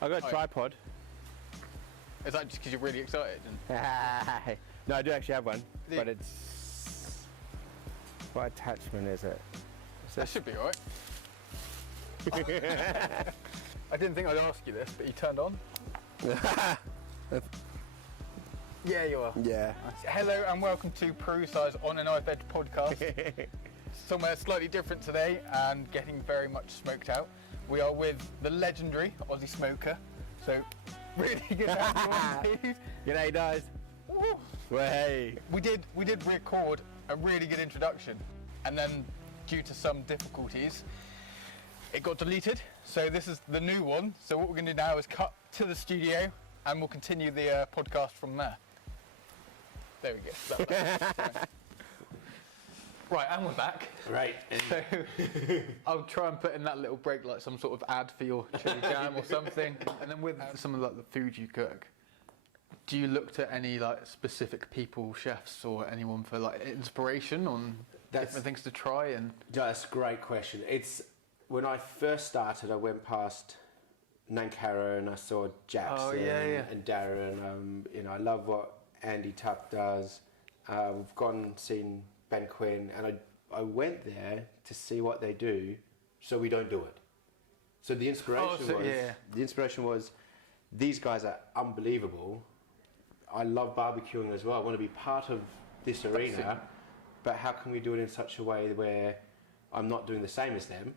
I've got a tripod. Is that just because you're really excited? No, I do actually have one, Yeah. but it's... What attachment is it? That should be alright. I didn't think I'd ask you this, but you turned on? Yeah, you are. Yeah. Hello and welcome to Peru Size on a Knife Edge podcast. Somewhere slightly different today and getting very much smoked out. We are with the legendary Aussie Smoker. So, really good to have you on, Steve. G'day, guys. Woo. Well, hey. We did record a really good introduction, and then due to some difficulties, it got deleted. So this is the new one. So what we're going to do now is cut to the studio, and we'll continue the podcast from there. There we go. Right, and we're back. Right. So I'll try and put in that little break like some sort of ad for your chili jam or something. And then with some of like the food you cook, do you look to any like specific people, chefs or anyone for like inspiration on different things to try? And that's a great question. It's when I first started, I went past Nankara and I saw Jackson and Darren. I love what Andy Tuck does. We've gone and seen Ben Quinn, and I went there to see what they do, so we don't do it. So the inspiration was these guys are unbelievable. I love barbecuing as well. I want to be part of this arena, but how can we do it in such a way where I'm not doing the same as them,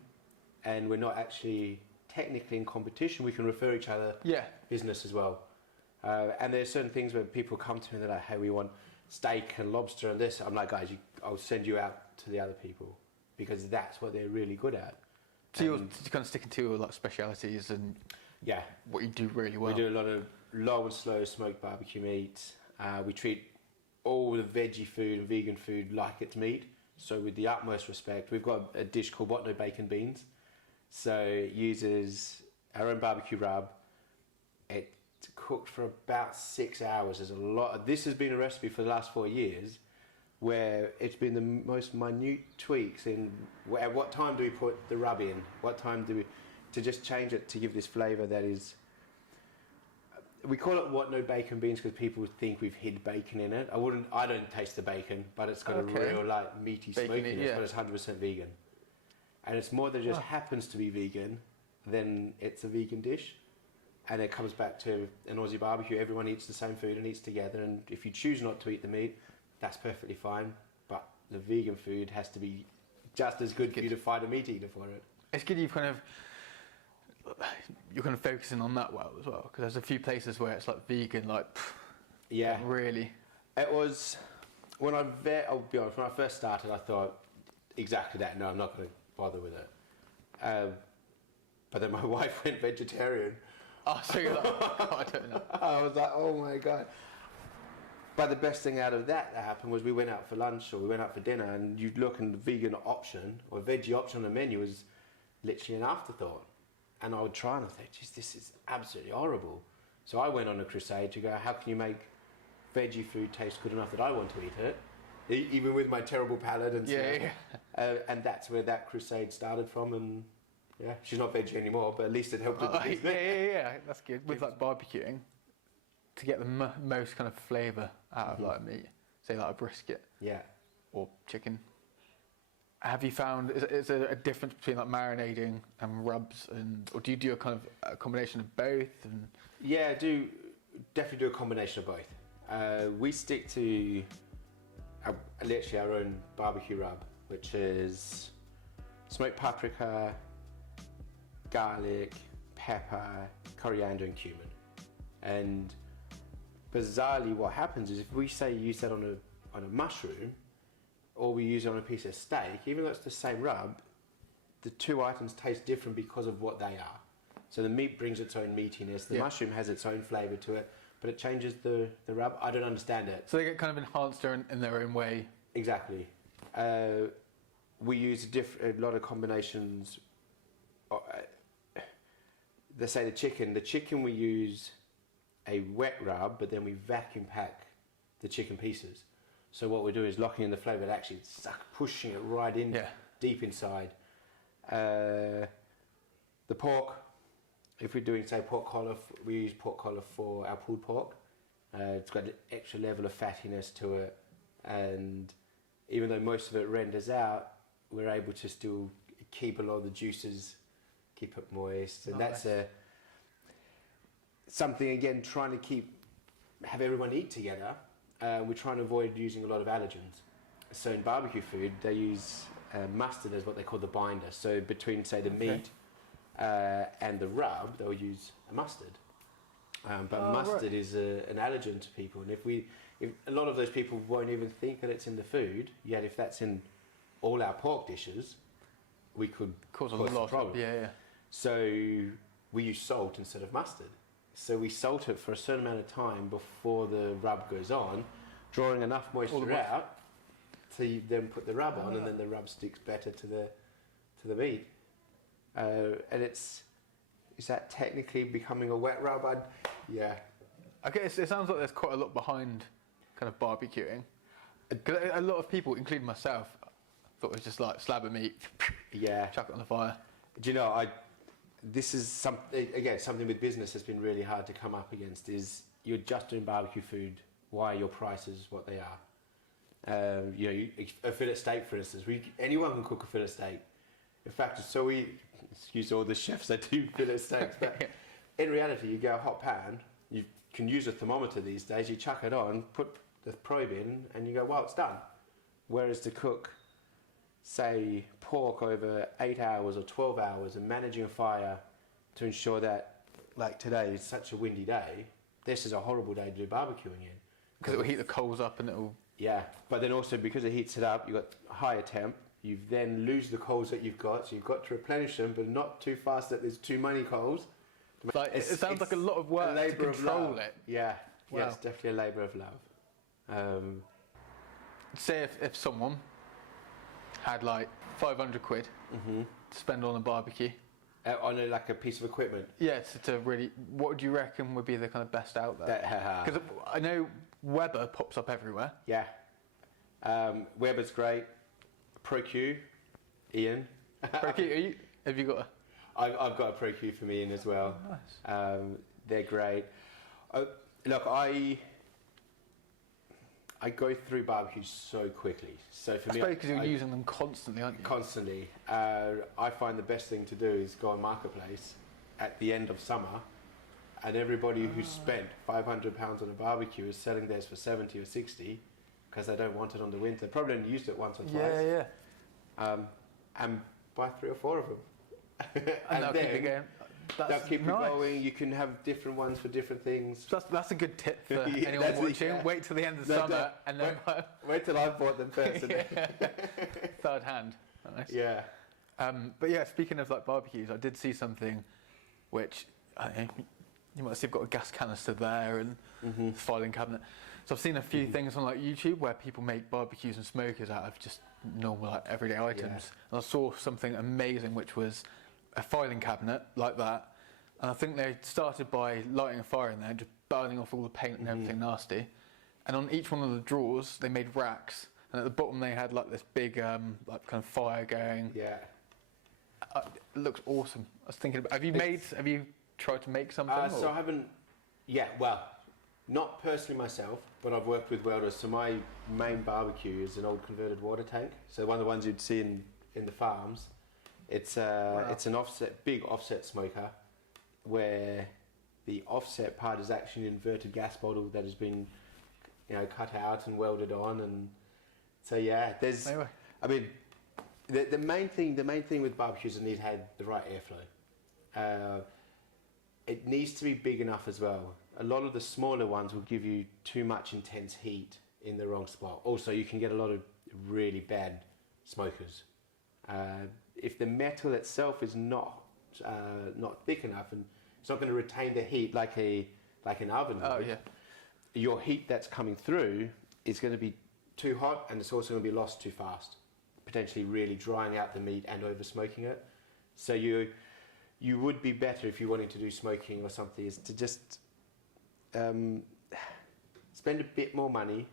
and we're not actually technically in competition? We can refer each other business as well. And there's certain things where people come to me and they're like, hey, we want steak and lobster and this. I'm like, guys, I'll send you out to the other people because that's what they're really good at. So you're kind of sticking to like specialities and what you do really well. We do a lot of low and slow smoked barbecue meat. We treat all the veggie food and vegan food like it's meat. So with the utmost respect, we've got a dish called What No Bacon Beans. So it uses our own barbecue rub. It's cooked for about 6 hours. There's a lot. This has been a recipe for the last 4 years, where it's been the most minute tweaks in at what time do we put the rub in, what time do we to just change it to give this flavour that is. We call it What No Bacon Beans because people think we've hid bacon in it. I don't taste the bacon, but it's got a real like meaty smokiness, but it's 100% vegan, and it's more than just happens to be vegan. Then it's a vegan dish. And it comes back to an Aussie barbecue. Everyone eats the same food and eats together. And if you choose not to eat the meat, that's perfectly fine. But the vegan food has to be just as good for you to fight a meat eater for it. It's good you're kind of focusing on that well as well. Because there's a few places where it's like vegan, like really. It was I'll be honest. When I first started, I thought exactly that. No, I'm not going to bother with it. But then my wife went vegetarian. Oh, so you're like, I don't know. I was like, oh my God. But the best thing out of that happened was we went out for lunch or we went out for dinner, and you'd look and the vegan option or veggie option on the menu was literally an afterthought. And I would try and I thought, geez, this is absolutely horrible. So I went on a crusade to go, how can you make veggie food taste good enough that I want to eat it? Even with my terrible palate and stuff. And that's where that crusade started from. And yeah, she's not veggie anymore, but at least it helped with the business. Yeah, that's good. With like barbecuing, to get the most kind of flavour out of like meat, say like a brisket, or chicken. Have you found is there a difference between like marinating and rubs, or do you do a kind of a combination of both? And yeah, definitely do a combination of both. We stick to literally our own barbecue rub, which is smoked paprika, garlic, pepper, coriander and cumin. And bizarrely what happens is if we say use that on a mushroom or we use it on a piece of steak, even though it's the same rub, the two items taste different because of what they are. So the meat brings its own meatiness, the mushroom has its own flavour to it, but it changes the rub. I don't understand it. So they get kind of enhanced in their own way. Exactly. We use a lot of combinations. Let's say the chicken we use a wet rub, but then we vacuum pack the chicken pieces. So what we do is locking in the flavour, actually pushing it right in deep inside. The pork, if we're doing, say, pork collar, we use pork collar for our pulled pork. It's got an extra level of fattiness to it, and even though most of it renders out, we're able to still keep a lot of the juices, keep it moist, and that's something, again, trying to have everyone eat together. We're trying to avoid using a lot of allergens. So in barbecue food, they use mustard as what they call the binder. So between, say, the meat and the rub, they'll use a mustard. But mustard is an allergen to people, and if a lot of those people won't even think that it's in the food, yet if that's in all our pork dishes, we could cause a lot problem. Yeah. So we use salt instead of mustard. So we salt it for a certain amount of time before the rub goes on, drawing enough moisture out to then put the rub on, and then the rub sticks better to the meat. And is that technically becoming a wet rub? Yeah. Okay, it sounds like there's quite a lot behind kind of barbecuing. Because a lot of people, including myself, thought it was just like slab of meat, chuck it on the fire. Do you know, this is something with business has been really hard to come up against, is you're just doing barbecue food. Why are your prices what they are? A fillet steak, for instance, anyone can cook a fillet steak. In fact, excuse all the chefs that do fillet steaks, but in reality, you go a hot pan, you can use a thermometer these days, you chuck it on, put the probe in, and you go, well, it's done. Whereas to cook, say, pork over 8 hours or 12 hours and managing a fire to ensure that, like today, it's such a windy day, this is a horrible day to do barbecuing in. Because it will heat the coals up and it will... Yeah, but then also because it heats it up, you've got higher temp, you then lose the coals that you've got, so you've got to replenish them, but not too fast that there's too many coals. Like, it sounds like a lot of work to control it. Yeah, wow. Yeah, it's definitely a labour of love. Say if someone had like 500 quid to spend on a barbecue. On like a piece of equipment? Yeah, to really, what do you reckon would be the kind of best out there? Because I know Weber pops up everywhere. Yeah. Weber's great. ProQ, Ian. ProQ, have you got a... I've got a ProQ from Ian as well. Oh, nice. They're great. Look, I go through barbecues so quickly. So for me, because you're using them constantly, aren't you? Constantly. I find the best thing to do is go on Marketplace at the end of summer, and everybody who's spent £500 on a barbecue is selling theirs for 70 or 60 because they don't want it on the winter. Probably only used it once or twice. Yeah. And buy 3 or 4 of them. And they'll keep it going. They'll keep it going. You can have different ones for different things. That's a good tip for anyone watching. Yeah. Wait till the end of summer and then wait till I've bought them first. Third hand. Nice. Yeah. But yeah, speaking of like barbecues, I did see something which you might see. I've got a gas canister there and filing cabinet. So I've seen a few things on like YouTube where people make barbecues and smokers out of just normal like everyday items. And I saw something amazing, which was a filing cabinet like that, and I think they started by lighting a fire in there, just burning off all the paint and everything nasty, and on each one of the drawers they made racks, and at the bottom they had like this big like kind of fire going. Yeah. It looks awesome. I was thinking about, have you tried to make something? So I haven't, well, not personally myself, but I've worked with welders. So my main barbecue is an old converted water tank, so one of the ones you'd see in the farms. It's it's an big offset smoker, where the offset part is actually an inverted gas bottle that has been, cut out and welded on, and so yeah, there's. Anyway. I mean, the main thing with barbecues is need to have the right airflow. It needs to be big enough as well. A lot of the smaller ones will give you too much intense heat in the wrong spot. Also, you can get a lot of really bad smokers. If the metal itself is not thick enough and it's not going to retain the heat like an oven would, your heat that's coming through is going to be too hot, and it's also going to be lost too fast, potentially really drying out the meat and over smoking it. So you would be better, if you're wanting to do smoking or something, is to just spend a bit more money.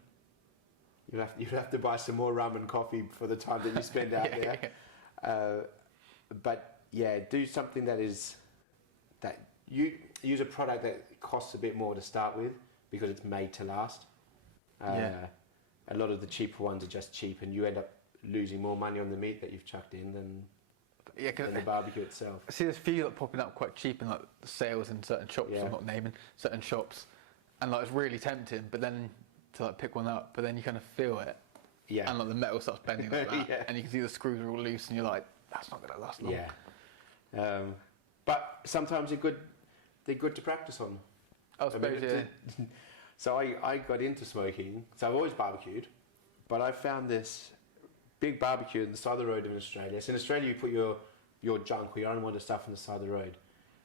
You have to buy some more rum and coffee for the time that you spend out there. But yeah, do something that you use a product that costs a bit more to start with because it's made to last. A lot of the cheaper ones are just cheap, and you end up losing more money on the meat that you've chucked in than the barbecue itself. I see there's a few that popping up quite cheap in like the sales in certain shops. Yeah. I'm not naming certain shops, and like it's really tempting. But then to like pick one up, but then you kind of feel it, Yeah. and like the metal starts bending like that, Yeah. and you can see the screws are all loose, and you're like, that's not gonna last long. Yeah. But sometimes they're good. They're good to practice on. I suppose So I got into smoking. So I've always barbecued, but I found this big barbecue on the side of the road in Australia. So in Australia, you put your junk or your unwanted stuff on the side of the road,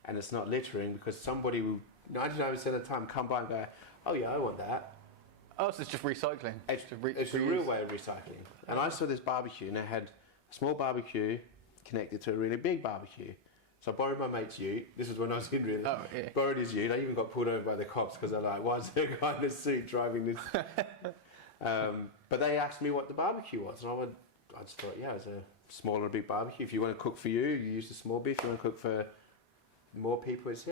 and it's not littering because somebody will 99% of the time come by and go, "Oh yeah, I want that." Oh, so it's just recycling. It's just a real way of recycling. And I saw this barbecue, and it had a small barbecue connected to a really big barbecue. So I borrowed my mate's ute. This was when I was in really. Oh, yeah. Borrowed his ute. I even got pulled over by the cops because they're like, "Why is there a guy in a suit driving this?" But they asked me what the barbecue was, and I just thought, yeah, it's a small and a big barbecue. If you want to cook for you, you use the small beef. If you want to cook for more people, it's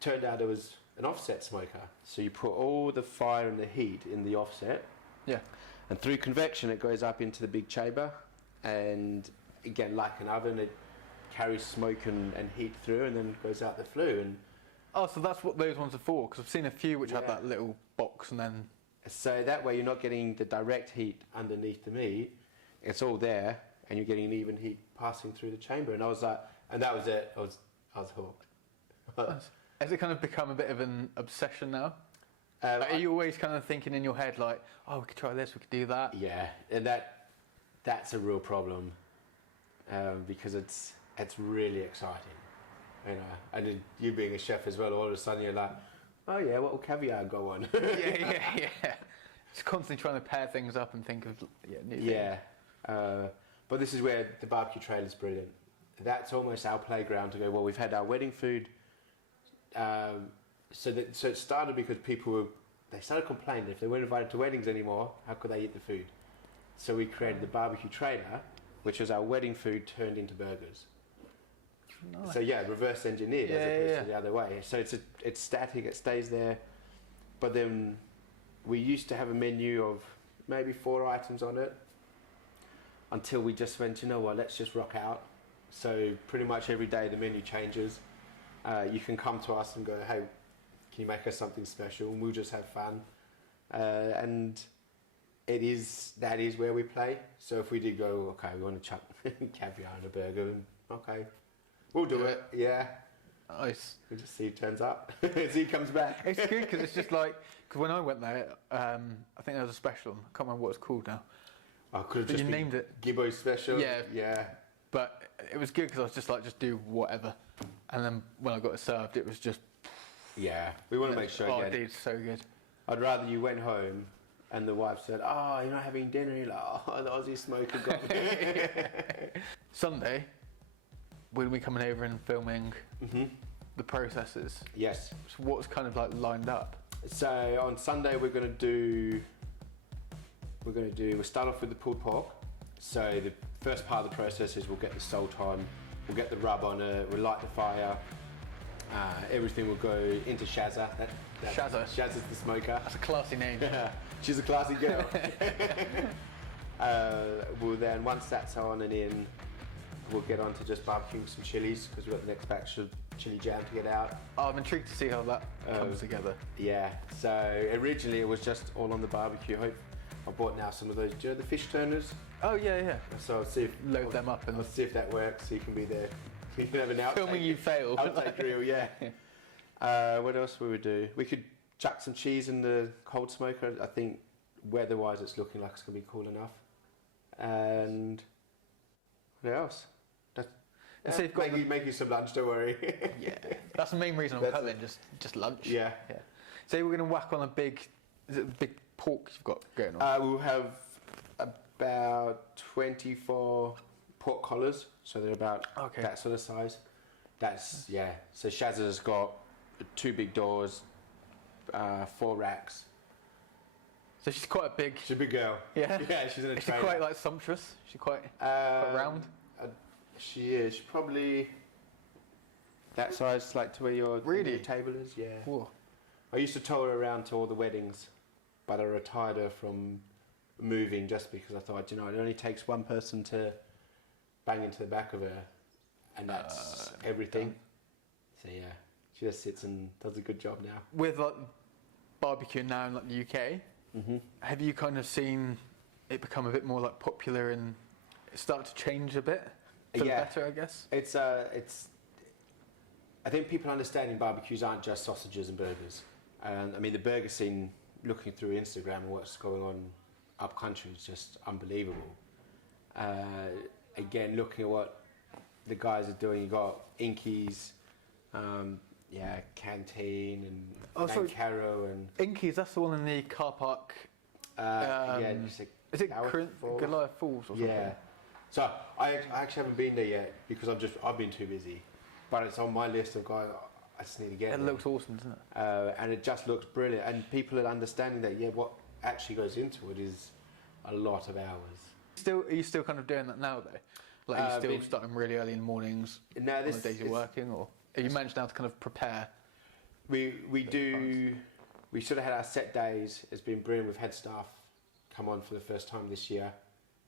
Turned out it was an offset smoker. So you put all the fire and the heat in the offset. Yeah. And through convection, it goes up into the big chamber, and again, like an oven, it carries smoke and heat through, and then goes out the flue. And Oh, so that's what those ones are for? Because I've seen a few which have Yeah. that little box, and then so that way, you're not getting the direct heat underneath the meat. It's all there, and you're getting an even heat passing through the chamber. And I was like, and that was it. I was hooked. has it kind of become a bit of an obsession now? Um, Like, are you always kind of thinking in your head like, oh, we could try this, we could do that? Yeah, and that's a real problem because it's really exciting, you know. And then you being a chef as well, all of a sudden you're like, oh yeah, what will caviar go on? yeah. Just constantly trying to pair things up and think of new things. Yeah, but this is where the barbecue trailer is brilliant. That's almost our playground to go. Well, we've had our wedding food, so it started because they started complaining if they weren't invited to weddings anymore, how could they eat the food? So we created the barbecue trailer, which was our wedding food turned into burgers. Nice. So yeah, reverse engineered as opposed to the other way. So it's static, it stays there. But then we used to have a menu of maybe 4 items on it until we just went, you know what, let's just rock out. So pretty much every day the menu changes. You can come to us and go, hey, can you make us something special? And we'll just have fun. And that is where we play. So if we did go, okay, we want to chuck caviar in a burger, okay, we'll do it. Yeah. Nice. We just see who turns up. See who comes back. It's good because it's just like, because when I went there, I think there was a special, I can't remember what it's called now. I could have But just you been named it. Gibbo special. Yeah. Yeah. But it was good because I was just like, just do whatever. And then when I got it served, it was just... Yeah. We want to make sure Oh, again. dude, so good. I'd rather you went home and the wife said, oh, you're not having dinner. You're like, oh, the Aussie smoker got me. Sunday, we'll be coming over and filming the processes. Yes. So what's kind of like lined up? So on Sunday we'll start off with the pulled pork. So the first part of the process is we'll get the salt on, we'll get the rub on it, we'll light the fire. Everything will go into Shazza. Shazza? Shazza's the smoker. That's a classy name. She's a classy girl. We'll then, once that's on and in, we'll get on to just barbecuing some chilies because we've got the next batch of chili jam to get out. Oh, I'm intrigued to see how that comes together. Yeah, so originally it was just all on the barbecue. I bought now some of those, do you know the fish turners? Oh, yeah. So I'll see if Load them up and I'll see if that works. So you can be there. You can have an outtake. filming you fail. Outtake reel, yeah. What else would we do? We could chuck some cheese in the cold smoker. I think weather-wise, it's looking like it's gonna be cool enough. And what else? And so you've got make you some lunch. Don't worry. Yeah, that's the main reason I'm That's cutting. Just lunch. Yeah. So we're going to whack on a big. Is it a big pork you've got going on? We'll have about 24 pork collars, so they're about that sort of size. That's So Shazza's got 2 big doors, 4 racks. So she's quite a big. She's a big girl. Yeah. Yeah, she's in a Is she trailer. quite like sumptuous? She's quite round. She is. She's probably that size, like to where your Really? table is. Yeah. Whoa. I used to tow her around to all the weddings, but I retired her from moving just because I thought, it only takes one person to bang into the back of her, and that's everything. So yeah, she just sits and does a good job now. With like barbecue now in like the UK, have you kind of seen it become a bit more like popular and it start to change a bit for the better, I guess? It's I think people understanding barbecues aren't just sausages and burgers. And I mean, the burger scene, looking through Instagram and what's going on up country, is just unbelievable. Again, looking at what the guys are doing, you got Inkies, Canteen and Mancaro and Inkies, that's the one in the car park. Is it Goliath Falls or something? Yeah. So I actually haven't been there yet because I've been too busy, but it's on my list of guys. I just need to get It there. looks awesome, doesn't it? And it just looks brilliant, and people are understanding that. Yeah, what actually goes into it is a lot of hours. Are you still kind of doing that now though? Like are you still starting really early in the mornings No, on the days you're working, or have you managed now to kind of prepare? We do. We sort of had our set days. It's been brilliant. We've had staff come on for the first time this year,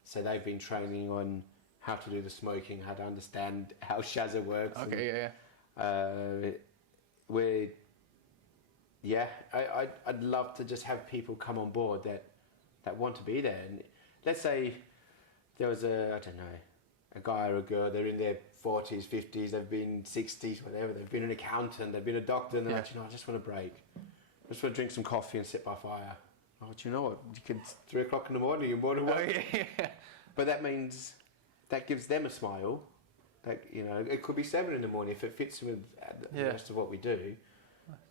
so they've been training on how to do the smoking, how to understand how Shazza works. Okay, I'd love to just have people come on board that want to be there. And let's say there was a guy or a girl, they're in their 40s, 50s, they've been 60s, whatever, they've been an accountant, they've been a doctor, and they're like, I just want a break. I just want to drink some coffee and sit by fire. Oh, do you know what? You could 3 o'clock in the morning, you're more than welcome. But that means that gives them a smile. Like, it could be 7 in the morning if it fits with the rest of what we do.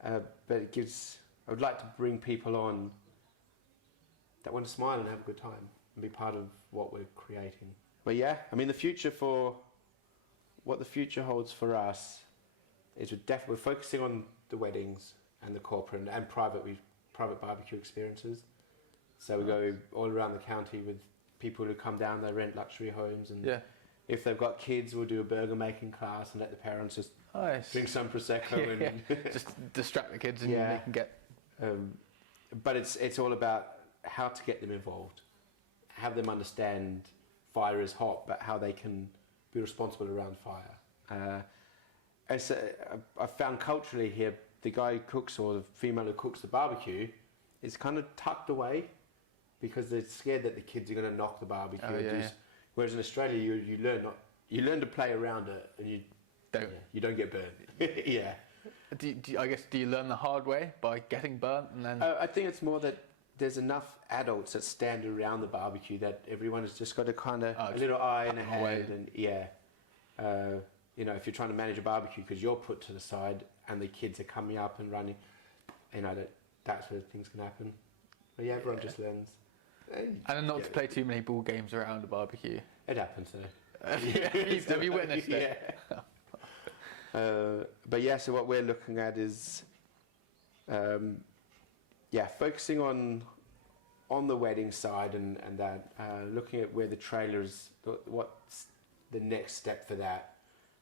But it gives. I would like to bring people on that want to smile and have a good time and be part of what we're creating. But yeah, I mean, the future holds for us is we're focusing on the weddings and the corporate and private barbecue experiences. So we go all around the county with people who come down, they rent luxury homes, and if they've got kids, we'll do a burger making class and let the parents just drink some Prosecco and just distract the kids and they can get... but it's all about how to get them involved, have them understand fire is hot, but how they can be responsible around fire. I found culturally here, the guy who cooks or the female who cooks the barbecue is kind of tucked away because they're scared that the kids are going to knock the barbecue. Whereas in Australia, you learn to play around it, and you don't get burnt. Yeah. Do you learn the hard way by getting burnt and then? I think it's more that there's enough adults that stand around the barbecue that everyone has just got a kind of a little eye and a hand, and if you're trying to manage a barbecue because you're put to the side and the kids are coming up and running, that's where things can happen. But everyone just learns. And not to play too many ball games around a barbecue. It happens though. Have you witnessed it? So what we're looking at is, focusing on the wedding side and that, looking at where the trailers, what's the next step for that.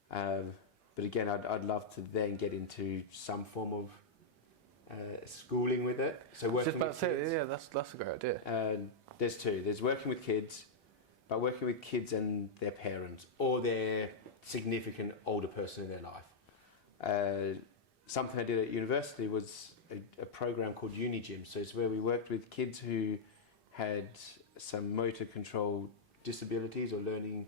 But again, I'd love to then get into some form of schooling with it. So working with kids. That's a great idea. There's two. There's working with kids, but working with kids and their parents or their significant older person in their life. Something I did at university was a program called Unigym. So it's where we worked with kids who had some motor control disabilities or learning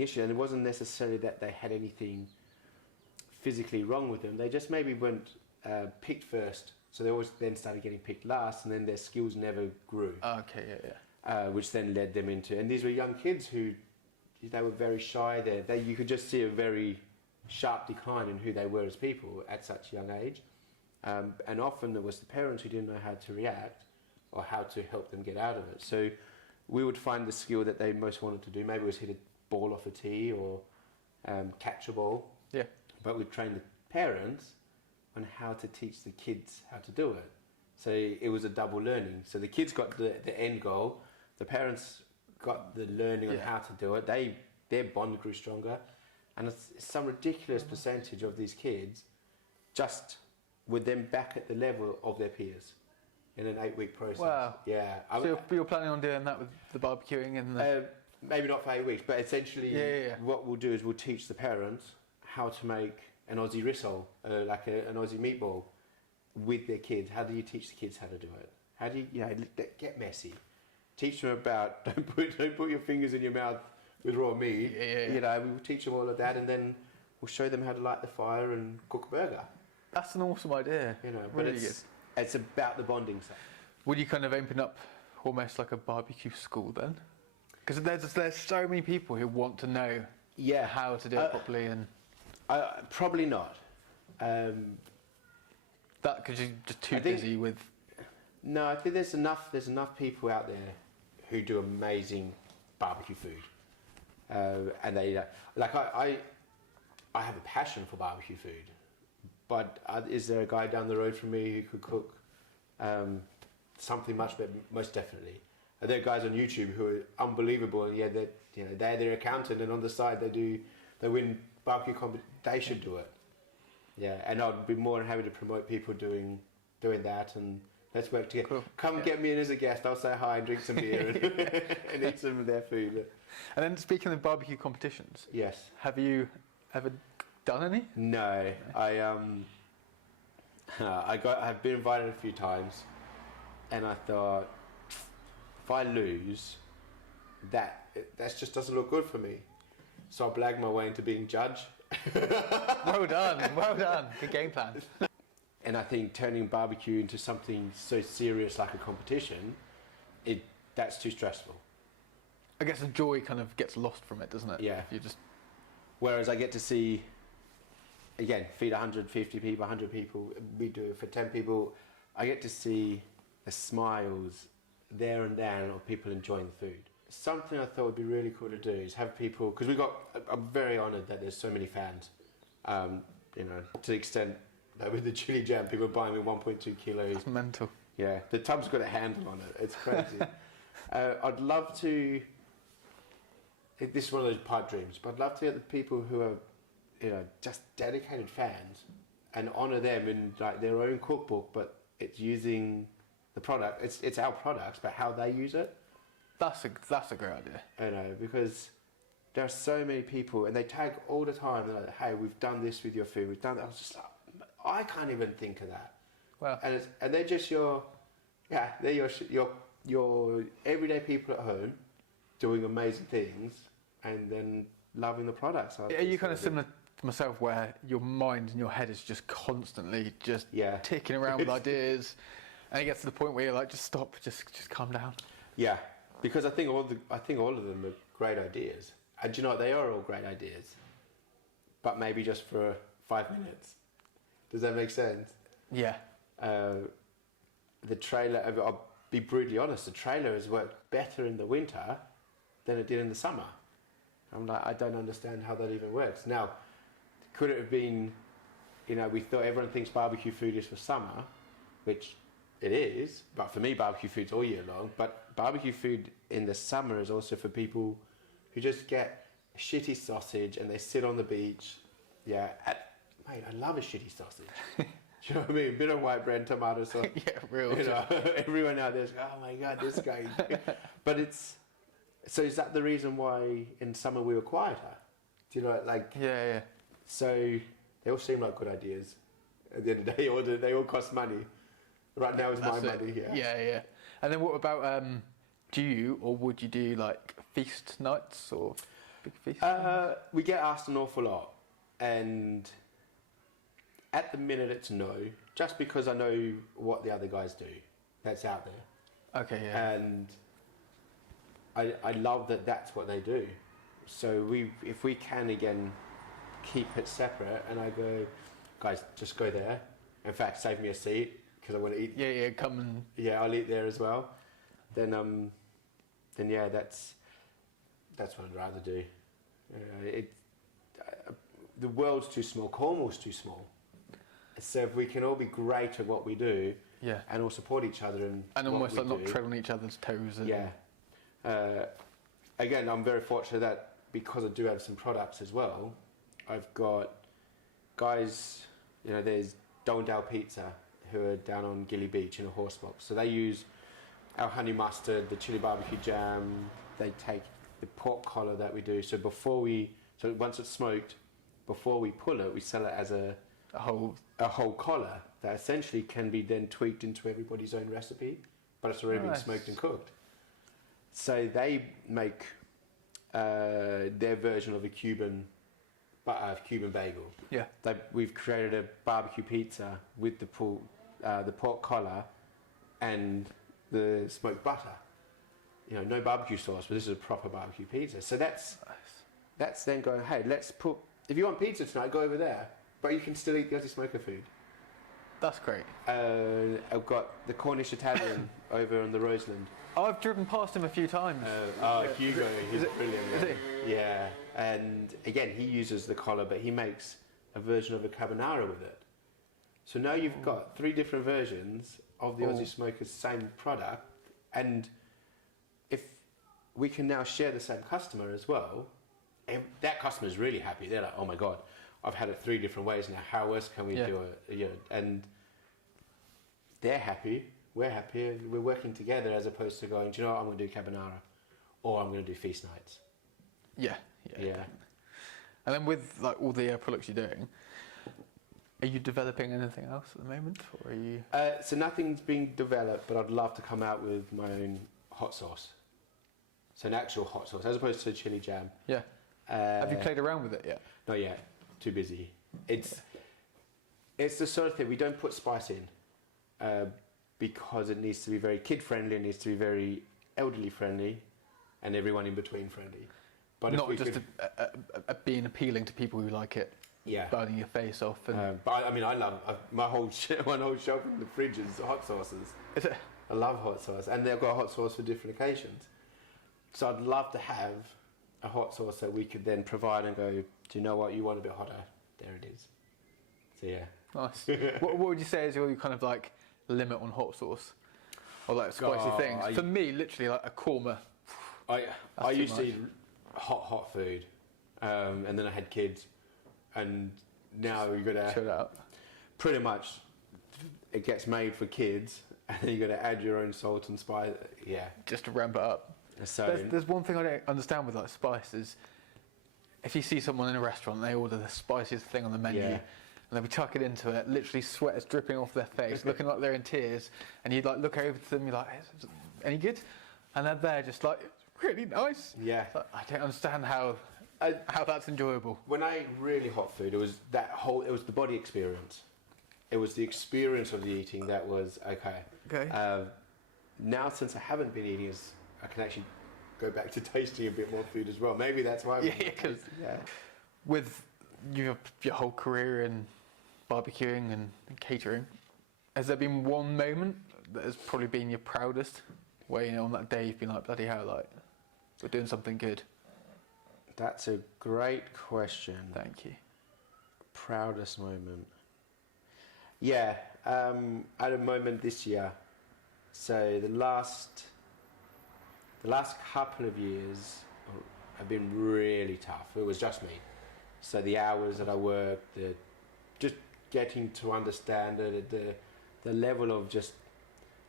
issue, and it wasn't necessarily that they had anything physically wrong with them. They just maybe weren't picked first, so they always then started getting picked last, and then their skills never grew. Okay, which then led them into, and these were young kids who they were very shy. You could just see a very sharp decline in who they were as people at such a young age, and often it was the parents who didn't know how to react or how to help them get out of it. So we would find the skill that they most wanted to do. Maybe it was hit a ball off a tee or catch a ball. Yeah. But we'd train the parents on how to teach the kids how to do it. So it was a double learning. So the kids got the end goal. The parents got the learning on how to do it. Their bond grew stronger. and it's some ridiculous percentage of these kids just with them back at the level of their peers in an 8-week process. Wow. Yeah. So you're planning on doing that with the barbecuing and the... Maybe not for 8 weeks, but essentially Yeah. what we'll do is we'll teach the parents how to make an Aussie rissole, like an Aussie meatball with their kids. How do you teach the kids how to do it? How do you get messy? Teach them about don't put your fingers in your mouth with raw meat. Yeah. You know, we'll teach them all of that, and then we'll show them how to light the fire and cook a burger. That's an awesome idea. You know, but Really it's about the bonding side. Would you kind of open up almost like a barbecue school then? Because there's so many people who want to know how to do it properly, and probably not. that because you're just too I think- busy with. No, I think there's enough people out there who do amazing barbecue food, and they like I have a passion for barbecue food, but is there a guy down the road from me who could cook something much better? Most definitely. And there are guys on YouTube who are unbelievable, and they're their accountant, and on the side they win barbecue they should do it. Yeah, and I'd be more than happy to promote people doing that, and let's work together. Cool. Come get me in as a guest. I'll say hi and drink some beer and eat some of their food. And then speaking of barbecue competitions, Yes. have you ever done any? No, I've been invited a few times, and I thought, if I lose, that just doesn't look good for me. So I blagged my way into being judge. Well done. Good game plan. And I think turning barbecue into something so serious like a competition, that's too stressful. I guess the joy kind of gets lost from it, doesn't it? Yeah. If you just Whereas I get to see, again, feed 150 people, 100 people, we do it for 10 people, I get to see the smiles there and then of people enjoying the food. Something I thought would be really cool to do is have people, because I'm very honoured that there's so many fans, to the extent that with the chili jam, people are buying me 1.2 kilos. That's mental. Yeah, the tub's got a handle on it. It's crazy. I'd love to. This is one of those pipe dreams, but I'd love to get the people who are, just dedicated fans, and honour them in like their own cookbook. But it's using the product. It's our products, but how they use it. That's a great idea. Because there are so many people, and they tag all the time. They're like, "Hey, we've done this with your food. We've done that." I was just like, I can't even think of that. Well, And they're just your everyday people at home doing amazing things and then loving the products. are you kind of similar to myself, where your mind and your head is just constantly just ticking around with ideas, and it gets to the point where you're like, just stop, just calm down. Yeah, because I think all of them are great ideas, and you know they are all great ideas, but maybe just for 5 minutes. Does that make sense? Yeah. The trailer, I'll be brutally honest, the trailer has worked better in the winter than it did in the summer. I'm like, I don't understand how that even works. Now, could it have been, we thought everyone thinks barbecue food is for summer, which it is, but for me barbecue food's all year long. But barbecue food in the summer is also for people who just get a shitty sausage and they sit on the beach. Yeah, mate, I love a shitty sausage. Do you know what I mean? A bit of white bread, tomato sauce. Yeah, real. Everyone out there's, oh my God, this guy. But so is that the reason why in summer we were quieter? Do you know, like? Yeah. So they all seem like good ideas. At the end of the day, they all cost money. Right now it's my money. Yeah. And then what about, do you or would you do like feast nights or big feast? We get asked an awful lot, and at the minute it's no, just because I know what the other guys do that's out there. Okay, yeah. And I love that that's what they do. So if we can again keep it separate, and I go, guys, just go there. In fact, save me a seat because I want to eat. Yeah, come and. Yeah, I'll eat there as well. Then yeah, that's what I'd rather do. The world's too small. Cornwall's too small. So if we can all be great at what we do, and all support each other and almost like not tread on each other's toes. Again, I'm very fortunate that because I do have some products as well, I've got guys, you know, there's Dondale Pizza, who are down on Gilly Beach in a horse box. So they use our honey mustard, the chili barbecue jam. They take the pork collar that we do. So once it's smoked, before we pull it, we sell it as a whole collar that essentially can be then tweaked into everybody's own recipe, but it's already been smoked and cooked. So they make their version of a Cuban bagel. Yeah. We've created a barbecue pizza with the pork collar and the smoked butter. You know, no barbecue sauce, but this is a proper barbecue pizza. So that's then going, hey, if you want pizza tonight, go over there, but you can still eat the Aussie Smoker food. That's great. I've got the Cornish Italian over on the Roseland. Oh, I've driven past him a few times. Hugo, he's brilliant. Is he? Yeah, and again, he uses the collar, but he makes a version of a carbonara with it. So now you've got 3 different versions of the Aussie Smoker's same product, and if we can now share the same customer as well, that customer's really happy. They're like, oh my God, I've had it 3 different ways now. How else can we do it? You know, and they're happy. We're happy, and we're working together as opposed to going, do you know what, I'm going to do carbonara, or I'm going to do feast nights. Yeah. And then with like all the products you're doing, are you developing anything else at the moment, or are you? So nothing's being developed, but I'd love to come out with my own hot sauce. So an actual hot sauce, as opposed to a chili jam. Yeah. Have you played around with it yet? Not yet. Too busy. It's the sort of thing we don't put spice in. Because it needs to be very kid-friendly, it needs to be very elderly-friendly, and everyone in between friendly. But not just being appealing to people who like it, burning your face off. And but I mean, I love my whole shelf in the fridge is hot sauces. Is it? I love hot sauce, and they've got hot sauce for different occasions. So I'd love to have a hot sauce that we could then provide and go, do you know what, you want a bit hotter? There it is. So yeah. Nice. what would you say is your kind of like limit on hot sauce or like spicy things? For me, literally like a korma. I used to eat hot food, and then I had kids, and now you got to chill out. Pretty much, it gets made for kids, and then you got to add your own salt and spice. Yeah, just to ramp it up. So there's one thing I don't understand with like spices. If you see someone in a restaurant, they order the spiciest thing on the menu. Yeah. And then we chuck it into it, literally sweat is dripping off their face, looking like they're in tears. And you'd like look over to them, you're like, any good? And they're there just like, really nice. Yeah. Like, I don't understand how that's enjoyable. When I ate really hot food, it was the body experience. It was the experience of the eating that was okay. Okay. Now, since I haven't been eating, I can actually go back to tasting a bit more food as well. Maybe that's why. With your whole career in barbecuing and catering, has there been one moment that has probably been your proudest, where you know on that day you've been like, bloody hell, like we're doing something good? That's a great question. Thank you. Proudest moment. Yeah, I had a moment this year. So the last couple of years have been really tough. It was just me. So the hours that I worked, just getting to understand it, the level of just,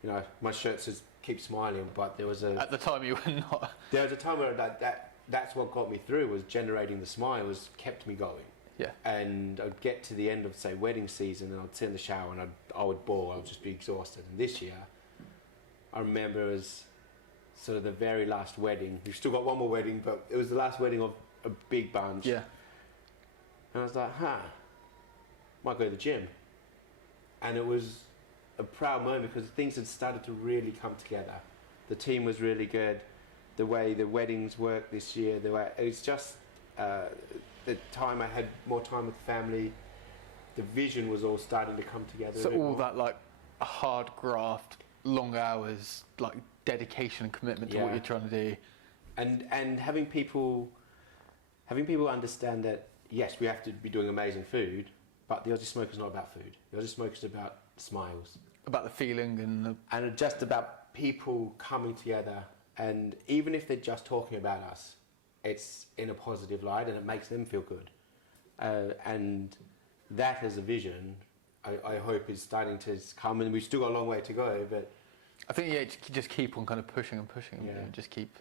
you know, my shirt says keep smiling, but there was at the time you were not. There was a time where that's what got me through, was generating the smiles, kept me going. Yeah. And I'd get to the end of, say, wedding season, and I'd sit in the shower and I would bawl. I would just be exhausted. And this year, I remember it was sort of the very last wedding. We've still got one more wedding, but it was the last wedding of a big bunch. Yeah. And I was like, might go to the gym. And it was a proud moment because things had started to really come together. The team was really good. The way the weddings worked this year, it was just the time I had more time with family. The vision was all starting to come together. So all that like a hard graft, long hours, like dedication and commitment to what you're trying to do. And having people understand that, yes, we have to be doing amazing food, but the Aussie Smoker's not about food. The Aussie Smoker's about smiles. About the feeling and just about people coming together. And even if they're just talking about us, it's in a positive light and it makes them feel good. and that as a vision, I hope is starting to come, and we've still got a long way to go, but I think just keep on kind of pushing and pushing. Yeah. Just keep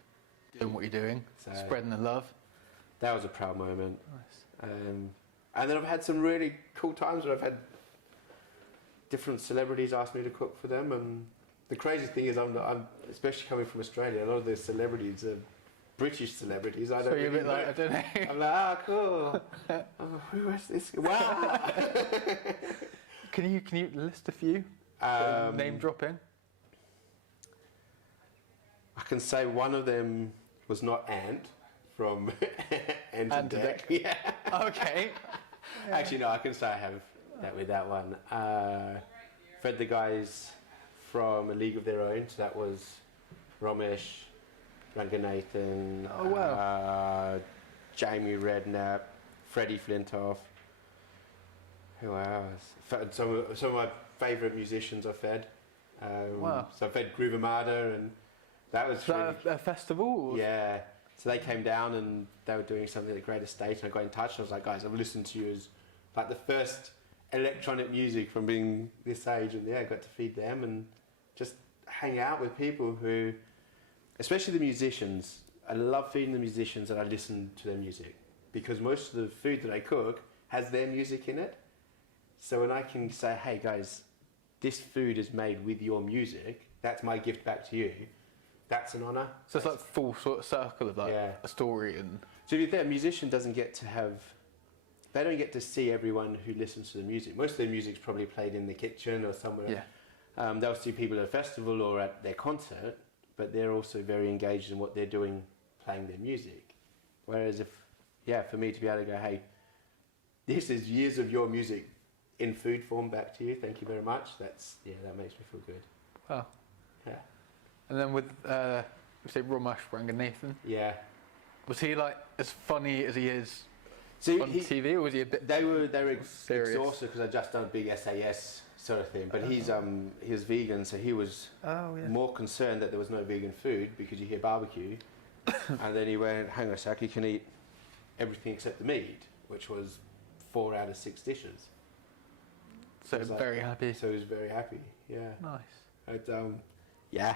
doing what you're doing, So- spreading the love. that was a proud moment. Nice. And then I've had some really cool times where I've had different celebrities ask me to cook for them, and the crazy thing is I'm especially coming from Australia, a lot of the celebrities are British celebrities. I don't So you're a really bit like, know. I don't know. I'm like, cool. Oh, who is this? Wow. Can you list a few? Name dropping. I can say one of them was not Ant from Ant and Dec. Dec. Yeah. Okay. Actually, no, I can say I have that with that one. Fed the guys from A League of Their Own, so that was Ramesh, Ranganathan, Oh, wow. Jamie Redknapp, Freddie Flintoff. Who else? Some of my favourite musicians I fed. Wow. So I fed Groove Armada, and that was Is that a festival? Or? yeah. So they came down and they were doing something at the Great Estate, and I got in touch and I was like, guys, I've listened to you as like the first electronic music from being this age, and yeah, I got to feed them and just hang out with people who, especially the musicians. I love feeding the musicians and I listen to their music because most of the food that I cook has their music in it. So when I can say, hey guys, this food is made with your music, that's my gift back to you. That's an honour. So it's like full sort of circle of like Yeah. a story and. So if you're there, a musician doesn't get to have, they don't get to see everyone who listens to the music. Most of their music's probably played in the kitchen or somewhere. Yeah. They'll see people at a festival or at their concert, but they're also very engaged in what they're doing, playing their music. Whereas for me to be able to go, hey, this is years of your music in food form back to you, thank you very much. That makes me feel good. Wow. Yeah. And then with say Ramesh Ranganathan, Yeah. was he like as funny as he is So on TV, or was he a bit? They were serious? exhausted because I'd just done a big SAS sort of thing. But he was vegan, so he was Oh yeah. more concerned that there was no vegan food because you hear barbecue. And then he went, hang on a sec, you can eat everything except the meat, which was 4 out of 6 dishes. So was like- very happy. So he was very happy. Yeah. Nice. Yeah.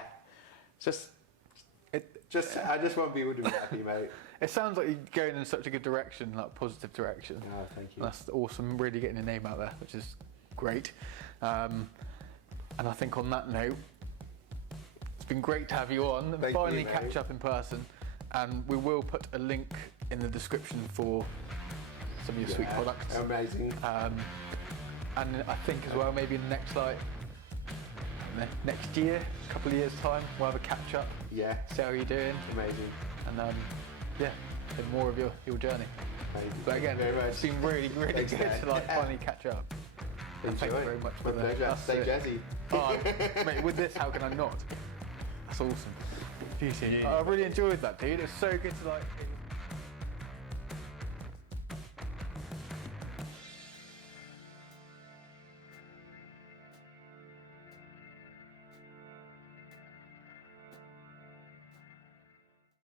I just want people to be happy, mate. It sounds like you're going in such a good direction, like positive direction. Oh, thank you. That's awesome. Really getting your name out there, which is great. And I think on that note, it's been great to have you on and Thank finally you, mate. catch up in person. And we will put a link in the description for some of your sweet Yeah, products. Amazing. And I think as well, maybe in the next next year, a couple of years time, we'll have a catch up, Yeah. see how you're doing, Amazing. and hear more of your journey. Amazing. But again, Thank you very much. it's been really Thanks, good mate. to like finally catch up. And thank you very much My for pleasure. that. Stay jazzy. Oh, mate, with this, how can I not? That's awesome. Beauty. I really enjoyed that, dude. It's so good to like.